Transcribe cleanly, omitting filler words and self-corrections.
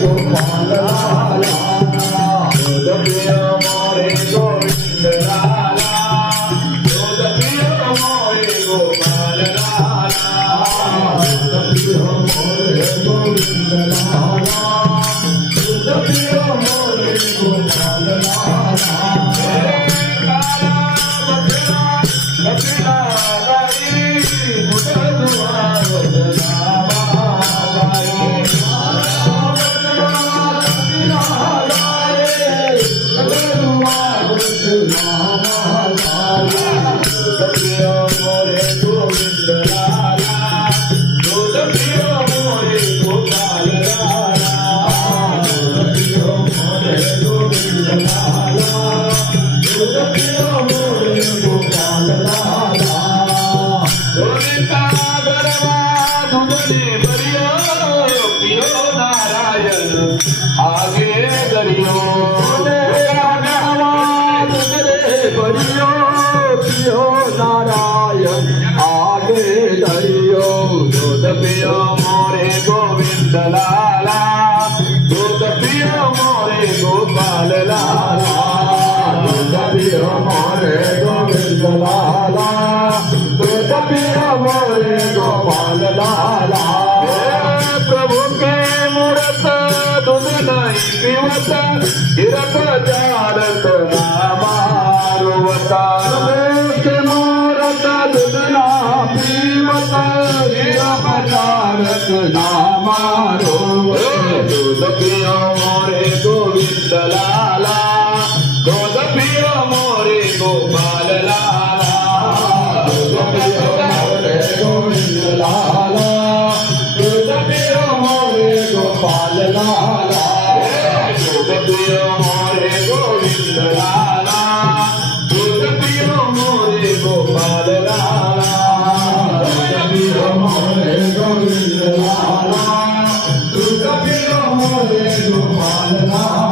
गोपाल लाला दूध पियो मोरे गोविंद लाला दूध पियो मोरे गोपाल लाला दूध पियो मोरे गोविंद लाला दूध पियो मोरे गोपाल लाला आगे दरियो पियो नारायण आगे दरियो दूध पियो मोरे गोविंद लाला दूध पियो मोरे गोपाल लाला दूध पियो मोरे गोविंद लाला दूध पियो मोरे गोपाल लाला प्रभु के मूरत दूध नहीं पीवत हिरक जारत नामारुवता के मूरत दूध ना पीवत हिरक जारत नामारुवता दूध पियो मोरे गोविंद लाला दूध पियो मोरे गोपाल लाला दूध पियो मोरे गोविंद लाला दूध पियो मोरे गोपाल लाला दूध पियो मोरे गोविंद लाला दूध पियो मोरे गोपाल लाला दूध पियो मोरे गोविंद लाला दूध पियो मोरे गोपाल लाला